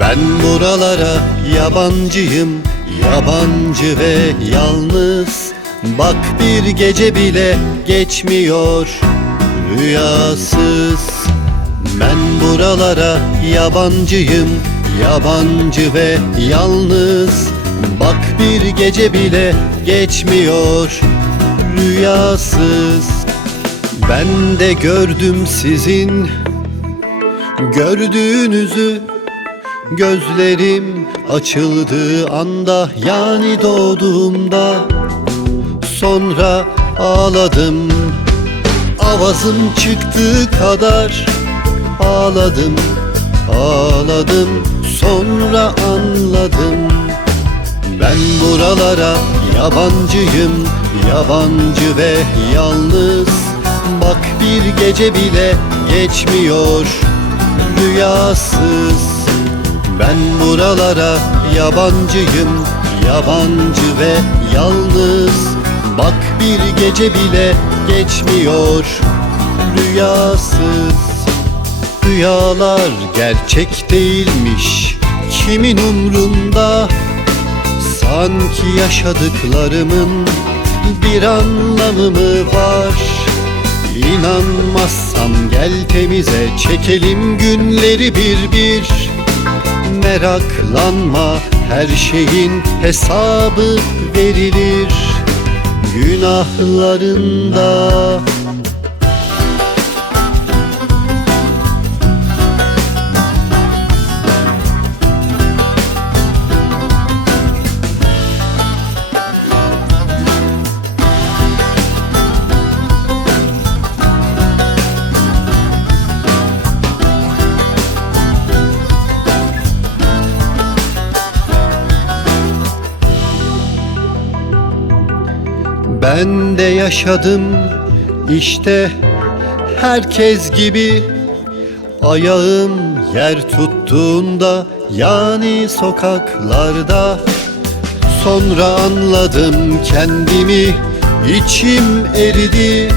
Ben buralara yabancıyım, yabancı ve yalnız. Bak bir gece bile geçmiyor rüyasız. Ben buralara yabancıyım, yabancı ve yalnız. Bak bir gece bile geçmiyor rüyasız. Ben de gördüm sizin gördüğünüzü. Gözlerim açıldığı anda, yani doğduğumda. Sonra ağladım, avazım çıktığı kadar ağladım, ağladım. Sonra anladım, ben buralara yabancıyım, yabancı ve yalnız. Bak bir gece bile geçmiyor rüyasız. Ben buralara yabancıyım, yabancı ve yalnız. Bak bir gece bile geçmiyor rüyasız. Rüyalar gerçek değilmiş, kimin umrunda? Sanki yaşadıklarımın bir anlamı mı var? İnanmazsan gel temize çekelim günleri bir bir. Meraklanma, her şeyin hesabı verilir günahlarında. Ben de yaşadım işte herkes gibi. Ayağım yer tuttuğunda, yani sokaklarda. Sonra anladım kendimi, içim eridi.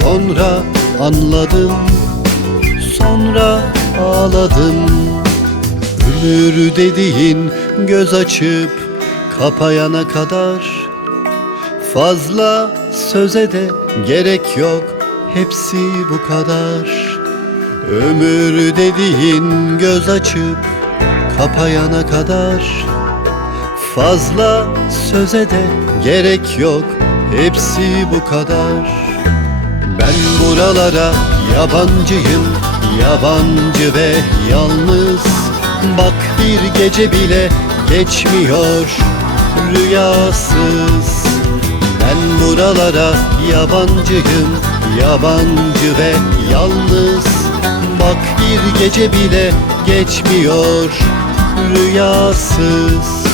Sonra anladım, sonra ağladım. Ömür dediğin göz açıp kapayana kadar. Fazla söze de gerek yok, hepsi bu kadar. Ömür dediğin göz açıp kapayana kadar. Fazla söze de gerek yok, hepsi bu kadar. Ben buralara yabancıyım, yabancı ve yalnız. Bak bir gece bile geçmiyor rüyasız. Ben buralara yabancıyım, yabancı ve yalnız. Bak bir gece bile geçmiyor rüyasız.